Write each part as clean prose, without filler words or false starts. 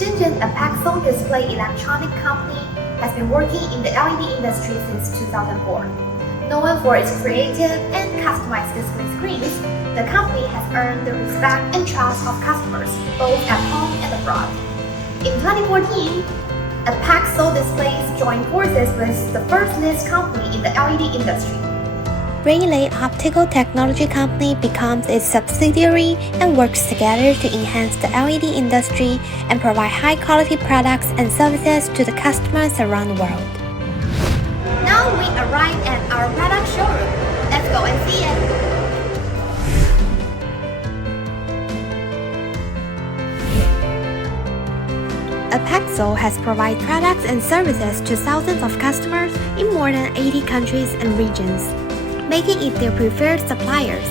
Shenzhen Apexls Optoelectronic company has been working in the LED industry since 2004. Known for its creative and customized display screens, the company has earned the respect and trust of customers both at home and abroad. In 2014, Apexls Displays joined forces with the first list company in the LED industry. Relay Optical Technology Company becomes its subsidiary and works together to enhance the LED industry and provide high-quality products and services to the customers around the world. Now we arrive at our product showroom. Let's go and see it. Apexls has provided products and services to thousands of customers in more than 80 countries and regions, making it their preferred suppliers.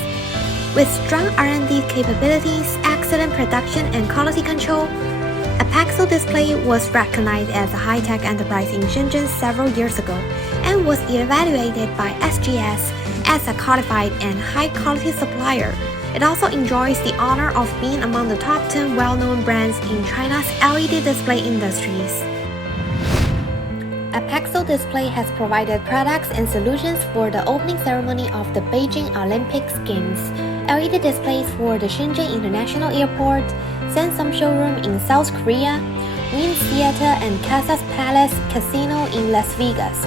With strong R&D capabilities, excellent production and quality control, Apexls Display was recognized as a high-tech enterprise in Shenzhen several years ago and was evaluated by SGS as a qualified and high-quality supplier. It also enjoys the honor of being among the top 10 well-known brands in China's LED display industries. Apexls Display has provided products and solutions for the opening ceremony of the Beijing Olympic Games, LED displays for the Shenzhen International Airport, Samsung Showroom in South Korea, Wynn Theater and Casas Palace Casino in Las Vegas,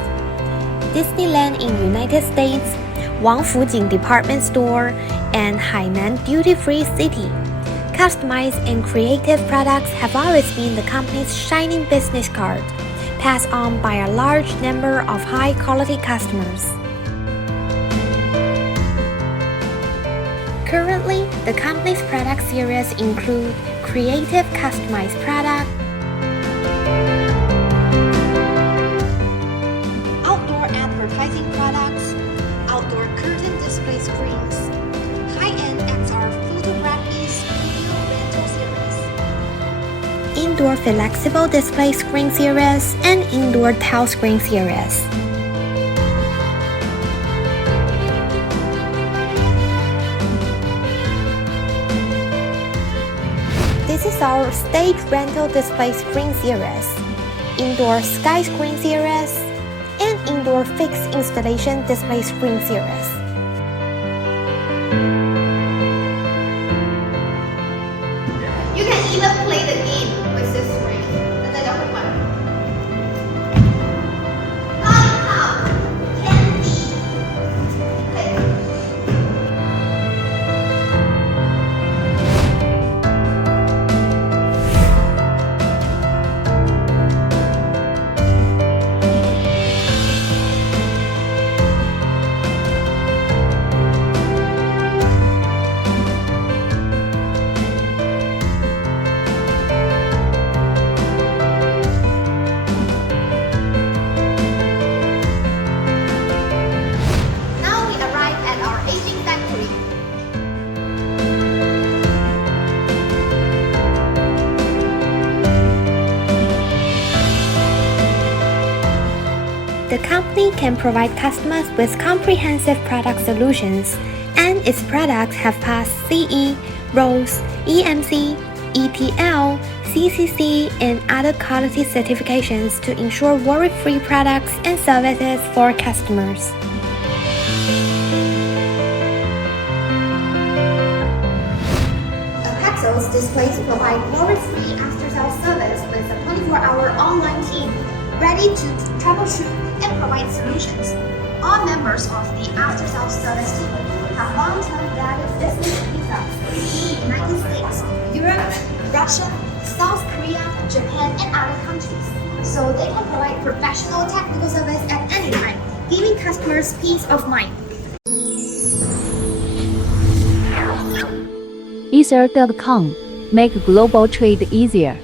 Disneyland in United States, Wangfujing Department Store, and Hainan Duty Free City. Customized and creative products have always been the company's shining business card, passed on by a large number of high-quality customers. Currently, the company's product series include creative customized product, outdoor advertising products, outdoor curtain display screens, high-end XR photography studio rental series, indoor flexible display screen series, and indoor tile screen series. This is our stage rental display screen series, indoor sky screen series, and indoor fixed installation display screen series. You can even play the game with this screen. Lollipop, candy, The company can provide customers with comprehensive product solutions, and its products have passed CE, RoHS, EMC, ETL, CCC, and other quality certifications to ensure worry-free products and services for customers. Apexls Displays provide worry-free after-sales service with a 24-hour online team ready to troubleshoot and provide solutions. All members of the after-sales service team have long-term valid business visas in the United States, Europe, Russia, South Korea, Japan, and other countries, so they can provide professional technical service at any time, giving customers peace of mind. Ether.com. Make global trade easier.